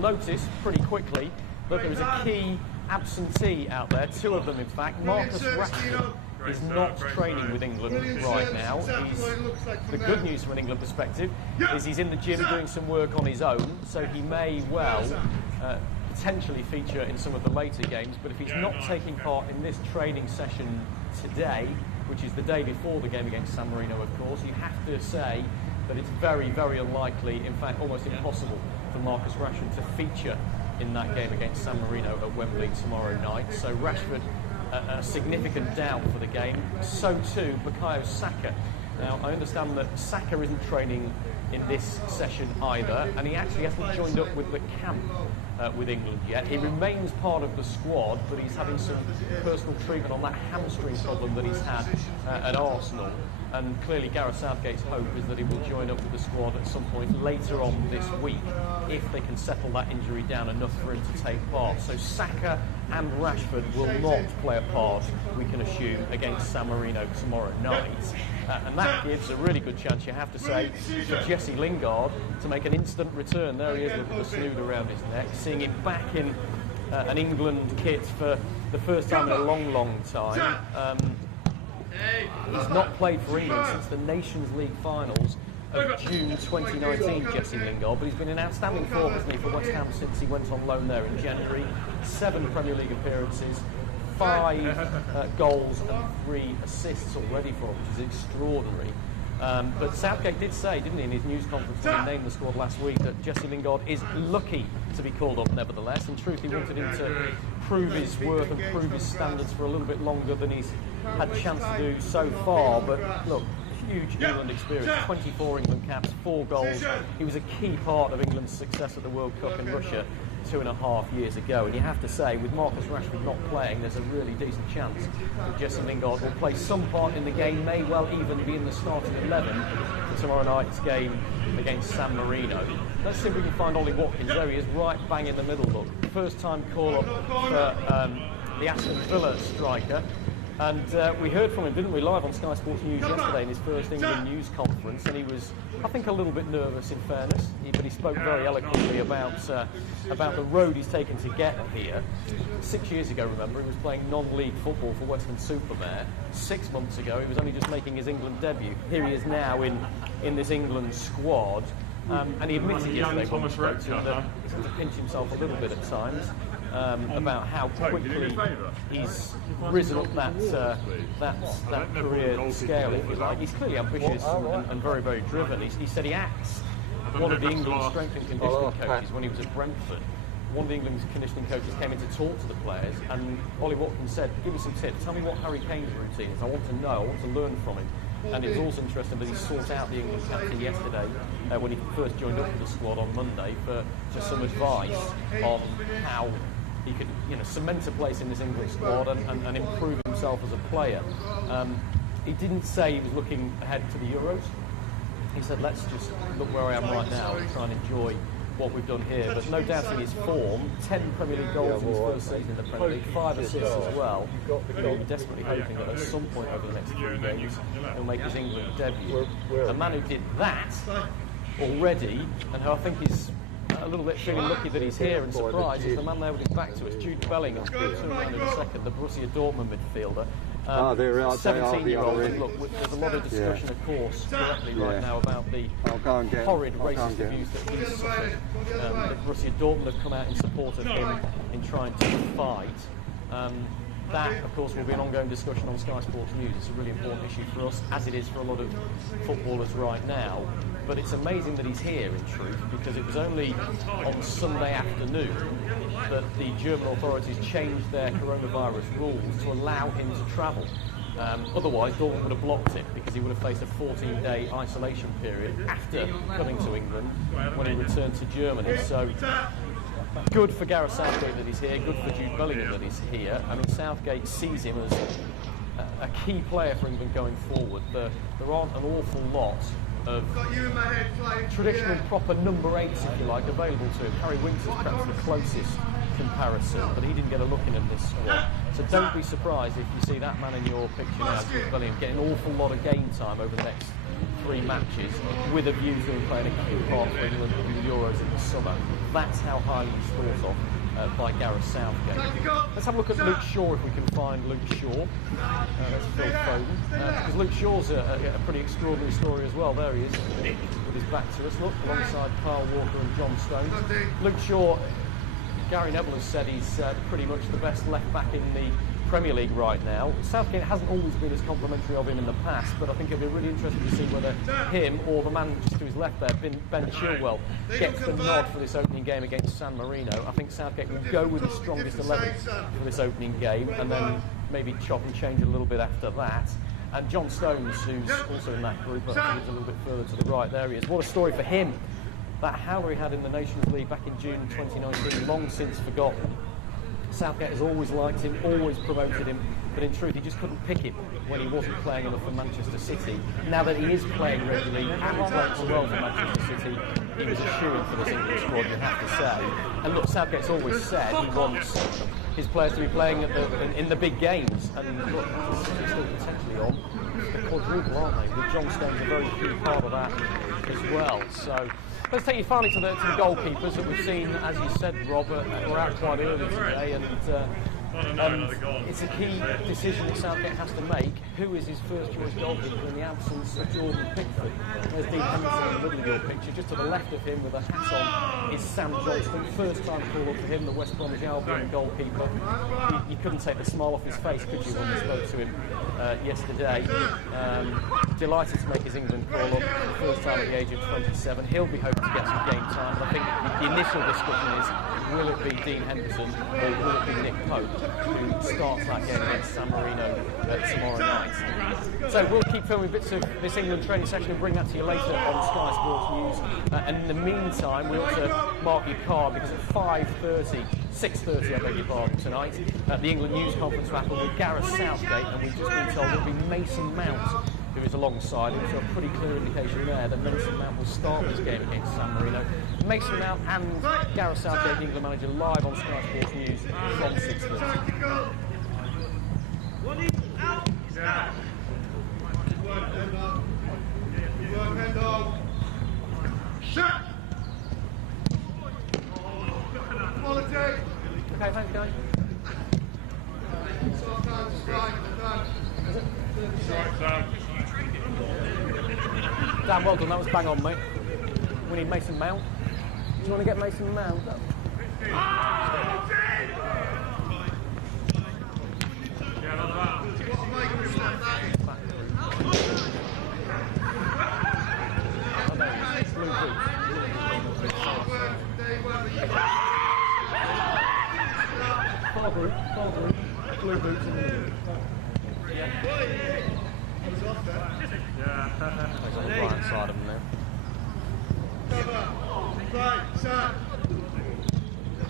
notice pretty quickly that there is a key absentee out there, 2 of them in fact. Marcus Rashford is not training with England right now. The good news from an England perspective is he's in the gym doing some work on his own, so he may well potentially feature in some of the later games. But if he's not taking part in this training session today, which is the day before the game against San Marino, of course, you have to say that it's very, very unlikely, in fact almost impossible, for Marcus Rashford to feature in that game against San Marino at Wembley tomorrow night. So Rashford, a significant doubt for the game. So too Bukayo Saka. Now I understand that Saka isn't training in this session either, and he actually hasn't joined up with the camp with England yet. He remains part of the squad, but he's having some personal treatment on that hamstring problem that he's had at Arsenal. And clearly Gareth Southgate's hope is that he will join up with the squad at some point later on this week, if they can settle that injury down enough for him to take part. So Saka and Rashford will not play a part, we can assume, against San Marino tomorrow night. And that gives a really good chance, you have to say, for Jesse Lingard to make an instant return. There he is with the snood around his neck, seeing him back in an England kit for the first time in a long, long time. He's not played for England since the Nations League finals of June 2019, Jesse Lingard, but he's been in outstanding form, hasn't he, for West Ham since he went on loan there in January. 7 Premier League appearances, 5 goals and 3 assists already for him, which is extraordinary. But Southgate did say, didn't he, in his news conference when he named the squad last week, that Jesse Lingard is lucky to be called up nevertheless. In truth, he wanted him to prove his worth and prove his standards for a little bit longer than he's had a chance to do so far. But look, huge England experience, 24 England caps, 4 goals. He was a key part of England's success at the World Cup in Russia 2.5 years ago. And you have to say, with Marcus Rashford not playing, there's a really decent chance that Jesse Lingard will play some part in the game, may well even be in the starting 11 for tomorrow night's game against San Marino. Let's see if we can find Ollie Watkins. There he is, right bang in the middle, look. First time call-up for the Aston Villa striker. And we heard from him, didn't we, live on Sky Sports News yesterday in his first England news conference, and he was, I think, a little bit nervous, in fairness, but he spoke very eloquently about the road he's taken to get here. 6 years ago, remember, he was playing non-league football for Western-super-Mare. 6 months ago, he was only just making his England debut. Here he is now in this England squad. And he admitted yesterday when we spoke to him that he's had to pinch himself a little bit at times about how quickly he's risen up that career scale, if you like. He's clearly ambitious and very, very driven. He said he asked one of the England strength and conditioning coaches when he was at Brentford. One of the England's conditioning coaches came in to talk to the players, and Ollie Watkins said, give me some tips, tell me what Harry Kane's routine is. I want to know, I want to learn from him. And it was also interesting that he sought out the England captain yesterday when he first joined up with the squad on Monday for some advice on how he could cement a place in this England squad and improve himself as a player. He didn't say he was looking ahead to the Euros. He said, let's just look where I am right now and try and enjoy what we've done here. But no doubt in his form, 10 Premier League goals in his first season in the Premier League, 5 assists as well. He'll be desperately hoping that at some point over the next 3 games he'll make his England debut. A man who did that already, and who I think is a little bit feeling lucky that he's here and surprised, is the man there with his back to us, Jude Bellingham, we'll turn around in a second, the Borussia Dortmund midfielder. 17-year-old. Look, there's a lot of discussion, of course, correctly right now about the horrid racist abuse that he's suffered. The Borussia Dortmund have come out in support of him in trying to fight. That, of course, will be an ongoing discussion on Sky Sports News. It's a really important issue for us, as it is for a lot of footballers right now. But it's amazing that he's here, in truth, because it was only on Sunday afternoon that the German authorities changed their coronavirus rules to allow him to travel. Otherwise, Dortmund would have blocked it because he would have faced a 14-day isolation period after coming to England when he returned to Germany. So, good for Gareth Southgate that he's here, good for Jude Bellingham that he's here. I mean, Southgate sees him as a key player for England going forward. There aren't an awful lot of traditional proper number 8s, if you like, available to him. Harry Winks is perhaps the closest comparison, but he didn't get a look in this squad. So don't be surprised if you see that man in your picture now, Jude Bellingham, getting an awful lot of game time over the next 3 matches, with a view to him playing a key part for England in the Euros in the summer. That's how highly he's thought of by Gareth Southgate. Let's have a look at Luke Shaw if we can find Luke Shaw. That's Phil Foden. Because Luke Shaw's a pretty extraordinary story as well. There he is with his back to us. Look, alongside Kyle Walker and John Stones. Luke Shaw, Gary Neville has said he's pretty much the best left back in the Premier League right now. Southgate hasn't always been as complimentary of him in the past, but I think it'll be really interesting to see whether him or the man just to his left there, Ben Chilwell, gets the nod for this opening game against San Marino. I think Southgate will go with his strongest 11 for this opening game and then maybe chop and change a little bit after that. And John Stones, who's also in that group, but I think he's a little bit further to the right. There he is. What a story for him. That howler he had in the Nations League back in June 2019, long since forgotten. Southgate has always liked him, always promoted him, but in truth he just couldn't pick him when he wasn't playing enough for Manchester City. Now that he is playing regularly and playing so well for Manchester City, he was a shoo-in for this England squad, you have to say. And look, Southgate's always said he wants his players to be playing in the big games, and look, he's still potentially on the quadruple, aren't they? With John Stones a very key part of that as well. So let's take you finally to the goalkeepers that we've seen, as you said, Rob, were out quite early today, and it's a key decision that Southgate has to make. Who is his first choice goalkeeper in the absence of Jordan Pickford? There's Dean Henderson in the middle of your picture. Just to the left of him with a hat on is Sam Johnston. First time call up for him, the West Bromwich Albion goalkeeper. You couldn't take the smile off his face, could you, when you spoke to him yesterday? Delighted to make his England call up, first time at the age of 27. He'll be hoping to get some game time, but I think the initial discussion is, will it be Dean Henderson or will it be Nick Pope who starts that game against San Marino tomorrow night? So we'll keep filming bits of this England training session and bring that to you later on Sky Sports News. And in the meantime, we ought to mark your card because at 6:30, I beg your pardon, tonight, the England news conference happened with Gareth Southgate, and we've just been told it'll be Mason Mount who is alongside him, so a pretty clear indication there that Mason Mount will start this game against San Marino. Mason Mount and Gareth Southgate, the England manager, live on Sky Sports News from 6:30. Okay, thanks, guys. Dan, well done, that was bang on, mate. We need Mason Mount. Do you want to get Mason Mount? Full group, blue boots in the middle. Yeah. He's on the right side of him now.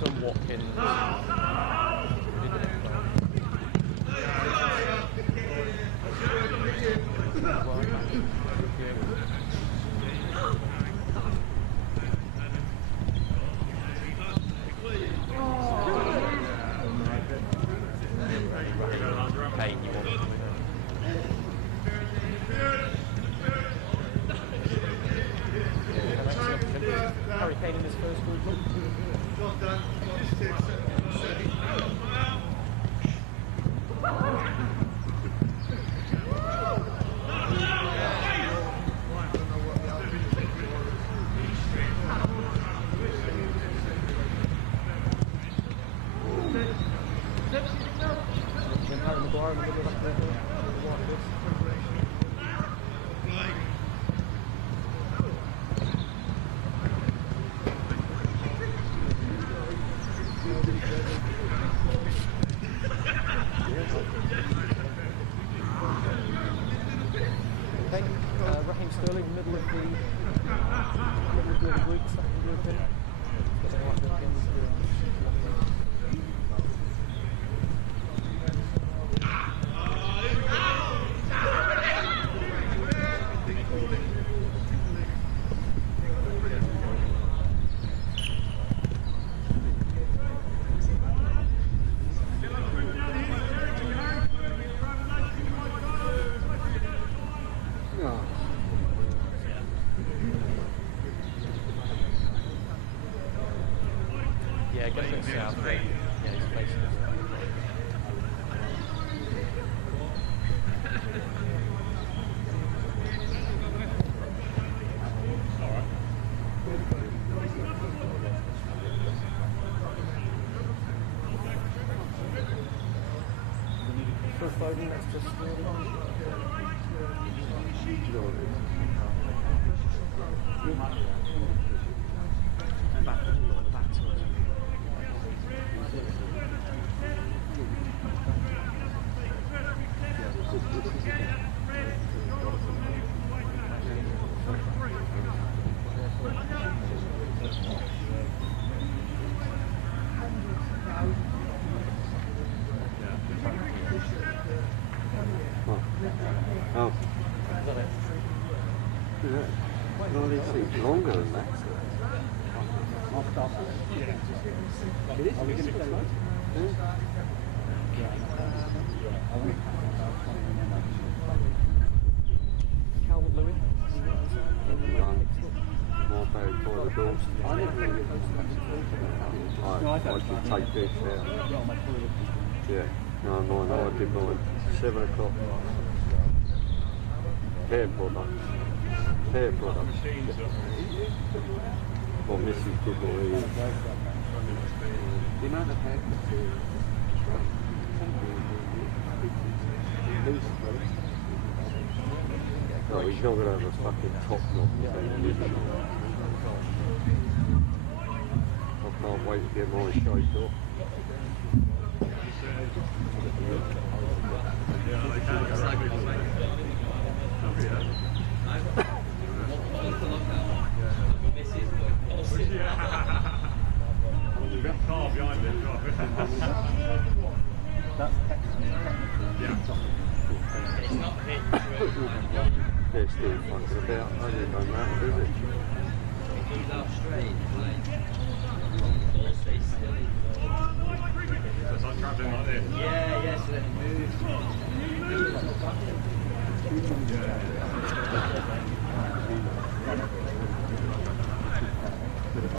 Done Watkins. Kane, you want to Harry Kane in his first group. Raheem Stirling, middle of the group, second group in. get a bit south, but yeah, he's facing us. That's just Oh. Yeah. No, these things longer than that. It is? Are we going to play Calvert Lewin. More very for the doors. I should take this out. Yeah. No, I did mine. 7 o'clock. Hair product. Well, Mrs. did what he is. The amount of hair. No, he's not going to have a fucking top knot. I can't wait to get my shade off. Car behind it. That's It's not hit. They're still fucking about. I didn't know that, is it? He's up straight, like, stay still. It's like travelling like this. Yeah, so then it moves.